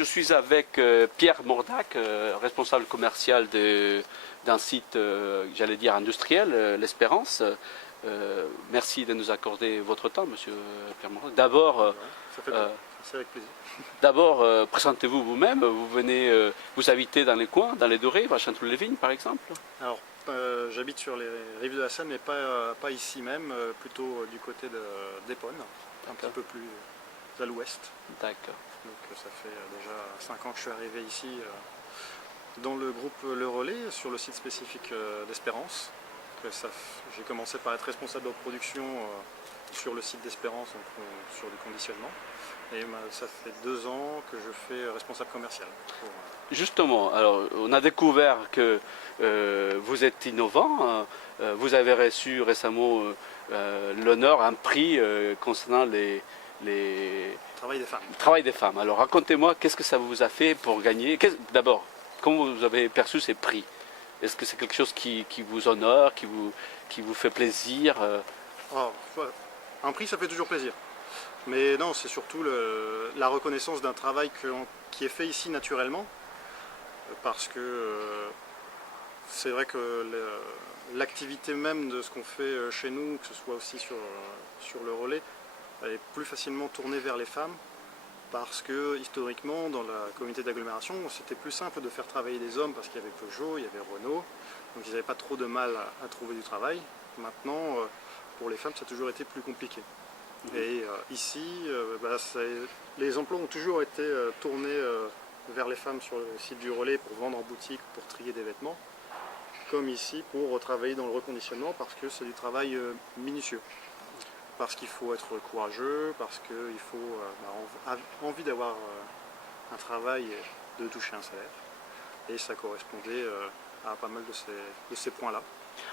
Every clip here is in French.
je suis avec Pierre Mordac, responsable commercial d'un site, j'allais dire industriel, l'Espérance. Merci de nous accorder votre temps, monsieur Pierre Mordac. D'abord, c'est avec plaisir. D'abord, présentez-vous vous-même. Vous venez, vous habitez dans les coins, dans les Dorées, à Chanteloup-les-Vignes, par exemple? Alors, j'habite sur les rives de la Seine, mais pas ici même, plutôt du côté d'Épône, un petit peu plus à l'ouest. D'accord. Donc ça fait déjà 5 ans que je suis arrivé ici dans le groupe Le Relais, sur le site spécifique d'Espérance. J'ai commencé par être responsable de production sur le site d'Espérance, sur du conditionnement. Et ça fait 2 ans que je fais responsable commercial. Justement, alors on a découvert que vous êtes innovant. Vous avez reçu récemment l'honneur, un prix concernant les Travail des femmes. Travail des femmes. Alors racontez-moi, qu'est-ce que ça vous a fait pour gagner? D'abord, comment vous avez perçu ces prix? Est-ce que c'est quelque chose qui vous honore, qui vous fait plaisir? Un prix, ça fait toujours plaisir. Mais non, c'est surtout la reconnaissance d'un travail qui est fait ici naturellement. Parce que c'est vrai que l'activité même de ce qu'on fait chez nous, que ce soit aussi sur le relais, elle est plus facilement tournée vers les femmes. Parce que historiquement, dans la communauté d'agglomération, c'était plus simple de faire travailler des hommes parce qu'il y avait Peugeot, il y avait Renault. Donc ils n'avaient pas trop de mal à trouver du travail. Maintenant, pour les femmes, ça a toujours été plus compliqué. Et ici, les emplois ont toujours été tournés vers les femmes sur le site du relais pour vendre en boutique, pour trier des vêtements, comme ici pour travailler dans le reconditionnement parce que c'est du travail minutieux. Parce qu'il faut être courageux, parce qu'il faut envie d'avoir un travail et de toucher un salaire. Et ça correspondait à pas mal de ces points-là.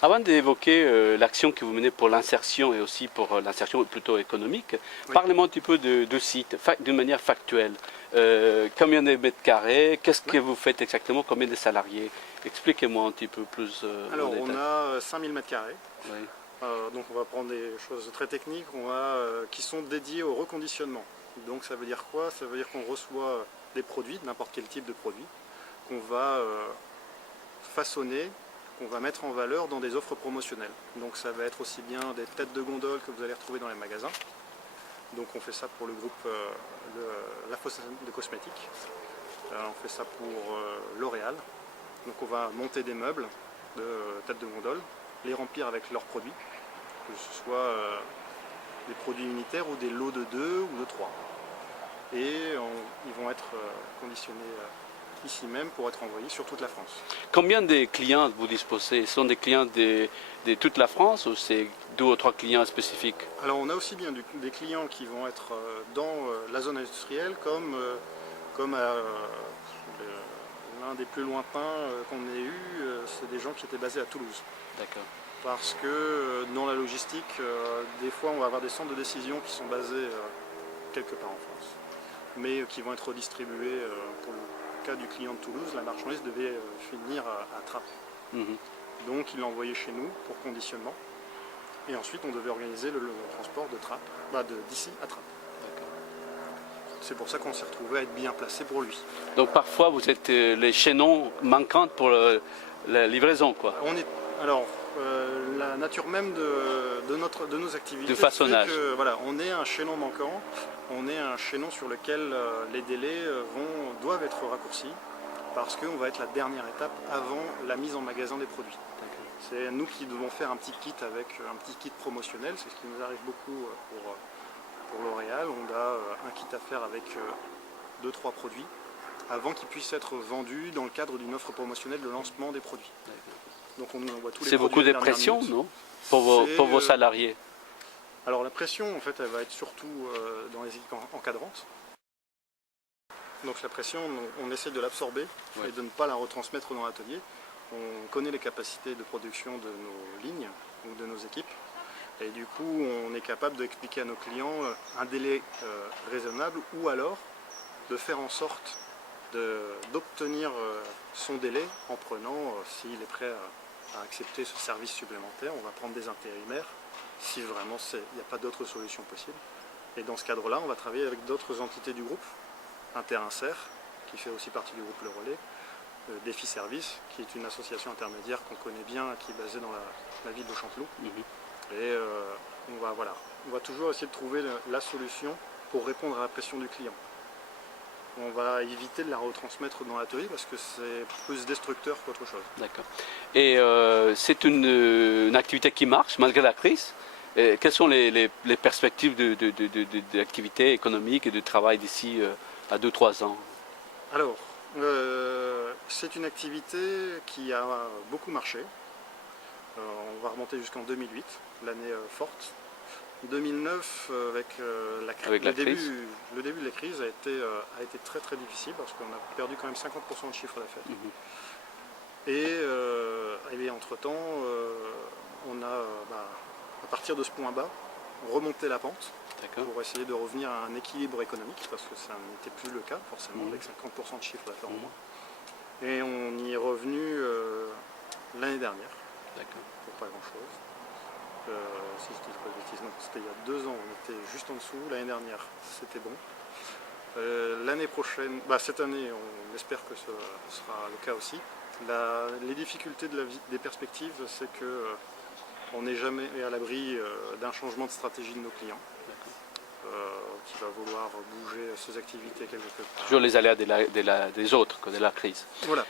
Avant d'évoquer l'action que vous menez pour l'insertion et aussi pour l'insertion plutôt économique, oui. Parlez-moi un petit peu de site, d'une manière factuelle. Combien de mètres carrés? Qu'est-ce que vous faites exactement? Combien de salariés? Expliquez-moi un petit peu plus. Alors, on a 5000 mètres carrés. Oui. Donc on va prendre des choses très techniques qui sont dédiées au reconditionnement. Donc ça veut dire quoi? Ça veut dire qu'on reçoit des produits, n'importe quel type de produit, qu'on va façonner, qu'on va mettre en valeur dans des offres promotionnelles. Donc ça va être aussi bien des têtes de gondole que vous allez retrouver dans les magasins. Donc on fait ça pour le groupe La Fosse de Cosmétiques. On fait ça pour L'Oréal. Donc on va monter des meubles de têtes de gondole, les remplir avec leurs produits, que ce soit des produits unitaires ou des lots de 2 ou de 3. Et ils vont être conditionnés ici même pour être envoyés sur toute la France. Combien de clients vous disposez? Ce sont des clients de toute la France ou c'est 2 ou 3 clients spécifiques? Alors on a aussi bien des clients qui vont être dans la zone industrielle comme l'un des plus lointains qu'on ait eu, c'est des gens qui étaient basés à Toulouse. D'accord. Parce que dans la logistique, des fois on va avoir des centres de décision qui sont basés quelque part en France, mais qui vont être redistribués. Pour le cas du client de Toulouse, la marchandise devait finir à Trappes. Donc il l'a envoyé chez nous pour conditionnement, et ensuite on devait organiser le transport de Trappes, d'ici à Trappes. C'est pour ça qu'on s'est retrouvé à être bien placé pour lui. Donc parfois vous êtes les chaînons manquants pour la livraison, quoi. La nature même de nos activités, de façonnage. Voilà, on est un chaînon manquant, on est un chaînon sur lequel les délais doivent être raccourcis parce qu'on va être la dernière étape avant la mise en magasin des produits. C'est nous qui devons faire un petit kit avec un petit kit promotionnel, c'est ce qui nous arrive beaucoup pour L'Oréal. On a un kit à faire avec 2-3 produits avant qu'ils puissent être vendus dans le cadre d'une offre promotionnelle de lancement des produits. Donc on nous envoie tous les produits. C'est beaucoup de pression, non, pour vos salariés? Alors la pression, en fait, elle va être surtout dans les équipes encadrantes. Donc la pression, on essaie de l'absorber et de ne pas la retransmettre dans l'atelier. On connaît les capacités de production de nos lignes ou de nos équipes. Et du coup, on est capable d'expliquer à nos clients un délai raisonnable ou alors de faire en sorte d'obtenir son délai en prenant, s'il est prêt à accepter ce service supplémentaire, on va prendre des intérimaires si vraiment il n'y a pas d'autre solution possible. Et dans ce cadre-là, on va travailler avec d'autres entités du groupe, Interinsert, qui fait aussi partie du groupe Le Relais, Défi Service, qui est une association intermédiaire qu'on connaît bien, qui est basée dans la ville de Chanteloup. Et on va toujours essayer de trouver la solution pour répondre à la pression du client. On va éviter de la retransmettre dans l'atelier parce que c'est plus destructeur qu'autre chose. D'accord. Et c'est une activité qui marche malgré la crise. Et quelles sont les perspectives d'activité économique et de travail d'ici à 2-3 ans? Alors, c'est une activité qui a beaucoup marché. On va remonter jusqu'en 2008, l'année forte. 2009, avec le début de la crise a été très très difficile parce qu'on a perdu quand même 50% de chiffre d'affaires. Et entre-temps, on a, à partir de ce point bas, remonté la pente pour essayer de revenir à un équilibre économique parce que ça n'était plus le cas forcément avec 50% de chiffre d'affaires en moins. Et on y est revenu l'année dernière pour pas grand-chose. Si je dis pas de bêtises, non, c'était il y a 2 ans, on était juste en dessous. L'année dernière, c'était bon. L'année prochaine, cette année, on espère que ce sera le cas aussi. Les difficultés des perspectives, c'est que on n'est jamais à l'abri d'un changement de stratégie de nos clients, qui va vouloir bouger ses activités quelque part. Toujours les aléas des autres, de la crise. Voilà.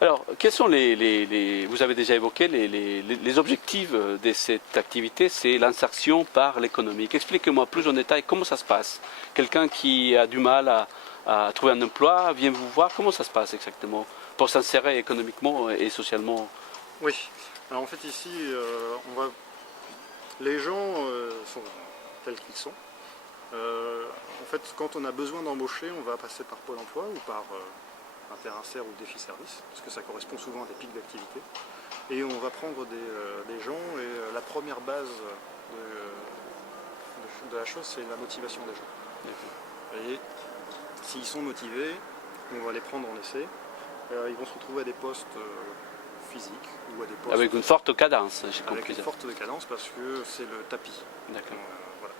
Alors, quels sont vous avez déjà évoqué les objectifs de cette activité, c'est l'insertion par l'économique. Expliquez-moi plus en détail comment ça se passe. Quelqu'un qui a du mal à trouver un emploi vient vous voir, comment ça se passe exactement pour s'insérer économiquement et socialement? Oui, alors en fait ici, les gens sont tels qu'ils sont. En fait, quand on a besoin d'embaucher, on va passer par Pôle emploi ou par Inter-Inser ou Défi Service, parce que ça correspond souvent à des pics d'activité. Et on va prendre des gens, et la première base de la chose, c'est la motivation des gens. Et s'ils sont motivés, on va les prendre en essai. Ils vont se retrouver à des postes physiques ou à des postes... Avec une forte cadence, j'ai compris. Avec une forte cadence parce que c'est le tapis. D'accord. Voilà.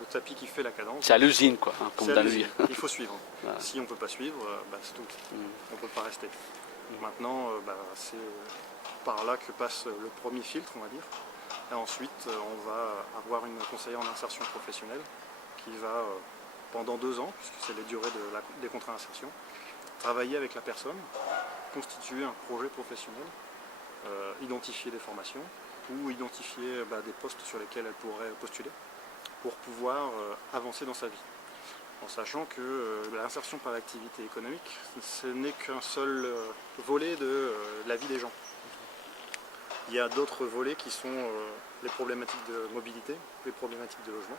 Le tapis qui fait la cadence. C'est à l'usine, quoi, comme dans l'usine. Il faut suivre. Voilà. Si on ne peut pas suivre, c'est tout. On ne peut pas rester. Maintenant, c'est par là que passe le premier filtre, on va dire. Et ensuite, on va avoir une conseillère en insertion professionnelle qui va, pendant 2 ans, puisque c'est les durées des contrats d'insertion, travailler avec la personne, constituer un projet professionnel, identifier des formations ou identifier des postes sur lesquels elle pourrait postuler pour pouvoir avancer dans sa vie. En sachant que l'insertion par l'activité économique, ce n'est qu'un seul volet de la vie des gens. Il y a d'autres volets qui sont les problématiques de mobilité, les problématiques de logement.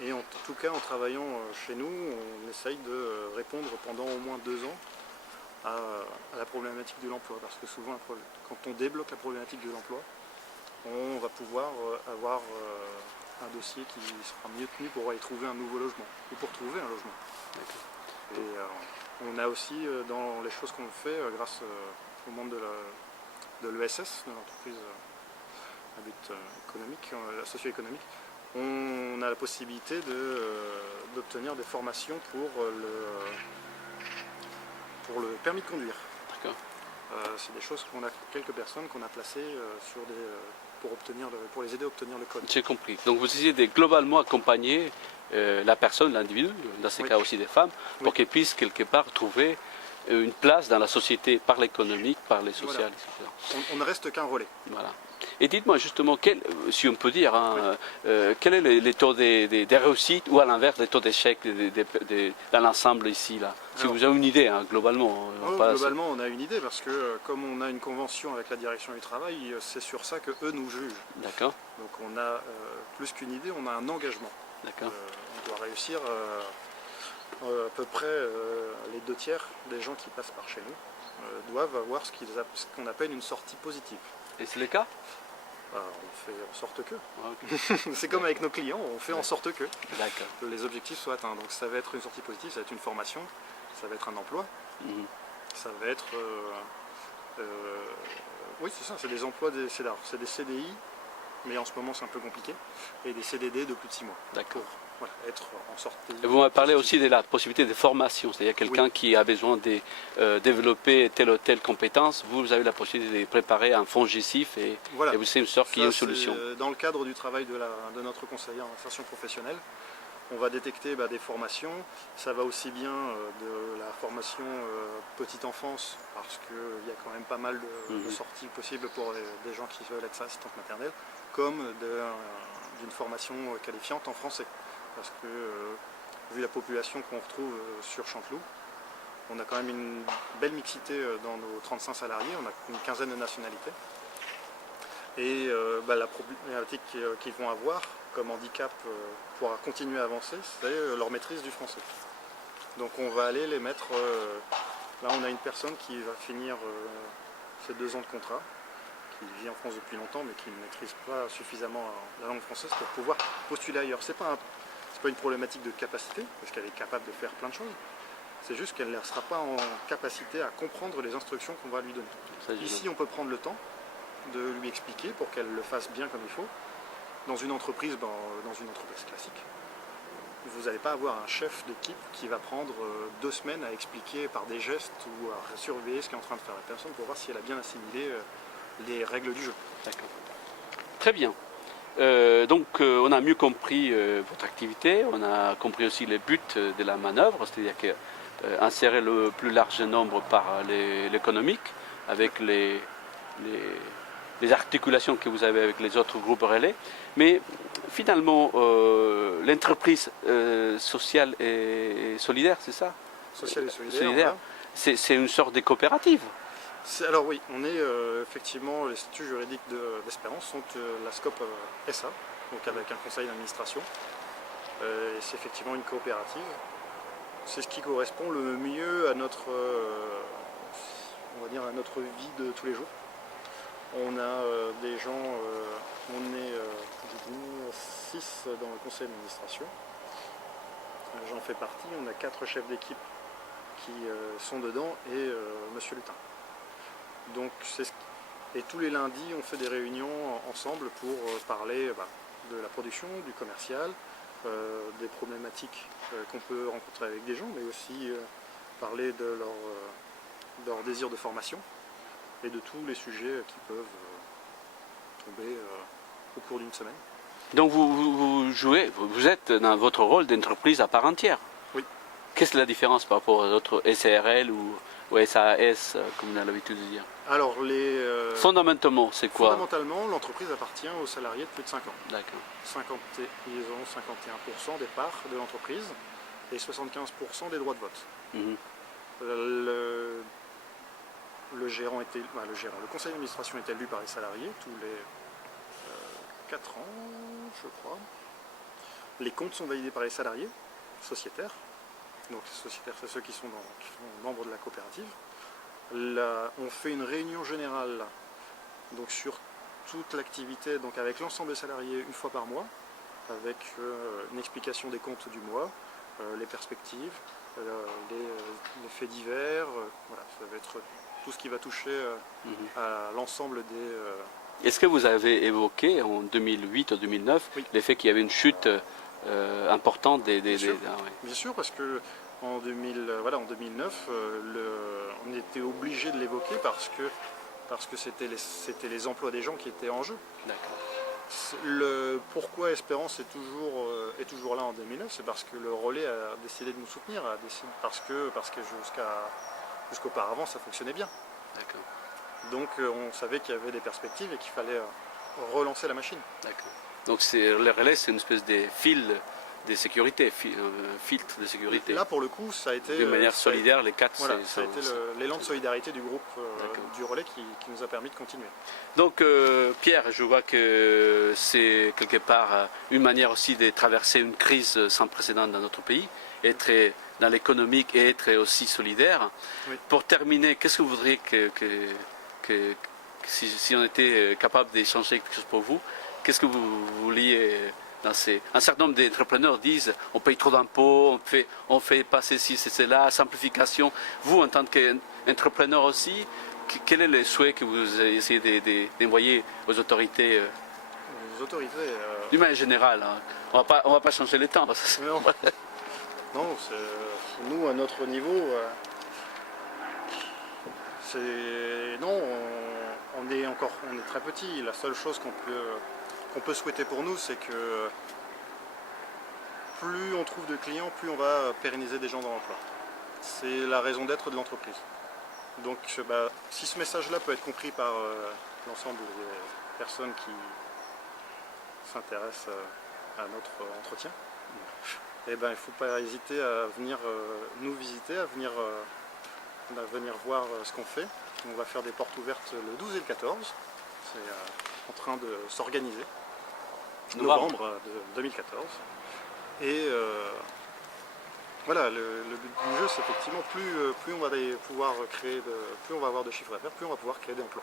Et en tout cas, en travaillant chez nous, on essaye de répondre pendant au moins 2 ans à la problématique de l'emploi. Parce que souvent, quand on débloque la problématique de l'emploi, on va pouvoir avoir un dossier qui sera mieux tenu pour aller trouver un nouveau logement ou pour trouver un logement. Et on a aussi dans les choses qu'on fait grâce au monde de l'ESS, de l'entreprise à but économique, socio-économique, on a la possibilité d'obtenir des formations pour le permis de conduire. C'est des choses qu'on a quelques personnes qu'on a placées pour les aider à obtenir le code. J'ai compris. Donc vous essayez de globalement accompagner la personne, l'individu, dans ces cas aussi des femmes, pour qu'elles puissent quelque part trouver une place dans la société par l'économique, par les sociales, etc. On ne reste qu'un relais. Voilà. Et dites-moi justement, si on peut dire, quel est les taux des réussites ou à l'inverse les taux d'échec dans l'ensemble ici là. Si vous avez une idée, globalement. Globalement, on a une idée parce que comme on a une convention avec la direction du travail, c'est sur ça qu'eux nous jugent. D'accord. Donc on a plus qu'une idée, on a un engagement. D'accord. On doit réussir à peu près les 2/3 des gens qui passent par chez nous doivent avoir ce qu'on appelle une sortie positive. Et c'est le cas? On fait en sorte que. Okay. C'est comme avec nos clients, on fait en sorte que les objectifs soient atteints. Donc ça va être une sortie positive, ça va être une formation, ça va être un emploi, ça va être... oui c'est ça, c'est des emplois, c'est des CDI mais en ce moment c'est un peu compliqué, et des CDD de plus de 6 mois. D'accord. Voilà, être en sortie. Et vous m'avez parlé aussi de la possibilité de formation, c'est-à-dire quelqu'un qui a besoin de développer telle ou telle compétence, vous avez la possibilité de préparer un fonds GICIF et vous savez une sorte qu'il y a une solution. Dans le cadre du travail de notre conseiller en insertion professionnelle, on va détecter des formations. Ça va aussi bien de la formation petite enfance, parce qu'il y a quand même pas mal de sorties possibles pour des gens qui veulent être assistantes maternelles, comme d'une formation qualifiante en français. Parce que, vu la population qu'on retrouve sur Chanteloup, on a quand même une belle mixité dans nos 35 salariés, on a une quinzaine de nationalités. Et la problématique qu'ils vont avoir comme handicap pour continuer à avancer, c'est leur maîtrise du français. Donc on va aller les mettre... là on a une personne qui va finir ses 2 ans de contrat, qui vit en France depuis longtemps mais qui ne maîtrise pas suffisamment la langue française pour pouvoir postuler ailleurs. C'est pas une problématique de capacité, parce qu'elle est capable de faire plein de choses. C'est juste qu'elle ne sera pas en capacité à comprendre les instructions qu'on va lui donner. Ici, on peut prendre le temps de lui expliquer pour qu'elle le fasse bien comme il faut. Dans une entreprise classique, vous n'allez pas avoir un chef d'équipe qui va prendre 2 semaines à expliquer par des gestes ou à surveiller ce qu'est en train de faire la personne pour voir si elle a bien assimilé les règles du jeu. D'accord. Très bien. Donc on a mieux compris votre activité, on a compris aussi les buts de la manœuvre, c'est-à-dire insérer le plus large nombre par l'économique, avec les articulations que vous avez avec les autres groupes relais. Mais finalement, l'entreprise sociale et solidaire, c'est ça? Sociale et solidaire. Voilà. C'est une sorte de coopérative. Alors oui, on est effectivement, les statuts juridiques d'Espérance sont la SCOP SA, donc avec un conseil d'administration. C'est effectivement une coopérative. C'est ce qui correspond le mieux à notre, on va dire, à notre vie de tous les jours. On a des gens, on est 6 dans le conseil d'administration. J'en fais partie, on a 4 chefs d'équipe qui sont dedans et Monsieur Lutin. Donc et tous les lundis on fait des réunions ensemble pour parler de la production, du commercial, des problématiques qu'on peut rencontrer avec des gens, mais aussi parler de leur désir de formation et de tous les sujets qui peuvent tomber au cours d'une semaine. Donc vous êtes dans votre rôle d'entreprise à part entière. Oui. Qu'est-ce que la différence par rapport à d'autres SARL ou SAS, comme on a l'habitude de dire? Alors, fondamentalement, c'est quoi? Fondamentalement, l'entreprise appartient aux salariés de plus de 5 ans. D'accord. Ils ont 51% des parts de l'entreprise et 75% des droits de vote. Le conseil d'administration est élu par les salariés tous les 4 ans, je crois. Les comptes sont validés par les salariés sociétaires. Donc les sociétaires, c'est ceux qui sont membres de la coopérative. Là, on fait une réunion générale donc sur toute l'activité, donc avec l'ensemble des salariés une fois par mois, avec une explication des comptes du mois, les perspectives, les faits divers, voilà, ça va être tout ce qui va toucher à l'ensemble des... Est-ce que vous avez évoqué en 2008 ou 2009 l'effet qu'il y avait une chute importante des... Bien sûr, parce que en 2009, on était obligé de l'évoquer parce que c'était les emplois des gens qui étaient en jeu. D'accord. Pourquoi Espérance est toujours là en 2009, c'est parce que le relais a décidé de nous soutenir, parce que jusqu'auparavant ça fonctionnait bien. D'accord. Donc on savait qu'il y avait des perspectives et qu'il fallait relancer la machine. D'accord. Donc le relais, c'est une espèce de fil de sécurité, filtre de sécurité. Là pour le coup, ça a été... De manière solidaire, les 4... Voilà, ça a été l'élan de solidarité du groupe du relais qui nous a permis de continuer. Donc Pierre, je vois que c'est quelque part une manière aussi de traverser une crise sans précédent dans notre pays, être dans l'économique et être aussi solidaire. Oui. Pour terminer, qu'est-ce que vous voudriez que si on était capable d'échanger quelque chose pour vous, qu'est-ce que vous vouliez un certain nombre d'entrepreneurs disent on paye trop d'impôts, on fait passer ci, c'est cela, simplification. Vous, en tant qu'entrepreneur aussi, quel est le souhait que vous essayez d'envoyer aux autorités? nous autoriser. D'une manière générale, hein. On va pas changer les temps. Non, non nous, à notre niveau, non, on est très petit. La seule chose qu'on peut souhaiter pour nous, c'est que plus on trouve de clients, plus on va pérenniser des gens dans l'emploi. C'est la raison d'être de l'entreprise. Donc si ce message-là peut être compris par l'ensemble des personnes qui s'intéressent à notre entretien, il ne faut pas hésiter à venir nous visiter, à venir voir ce qu'on fait. On va faire des portes ouvertes le 12 et le 14. C'est en train de s'organiser. Novembre de 2014. Et voilà, le but du jeu, c'est effectivement plus on va pouvoir plus on va avoir de chiffre d'affaires, plus on va pouvoir créer des emplois.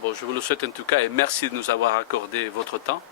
Bon, je vous le souhaite en tout cas et merci de nous avoir accordé votre temps.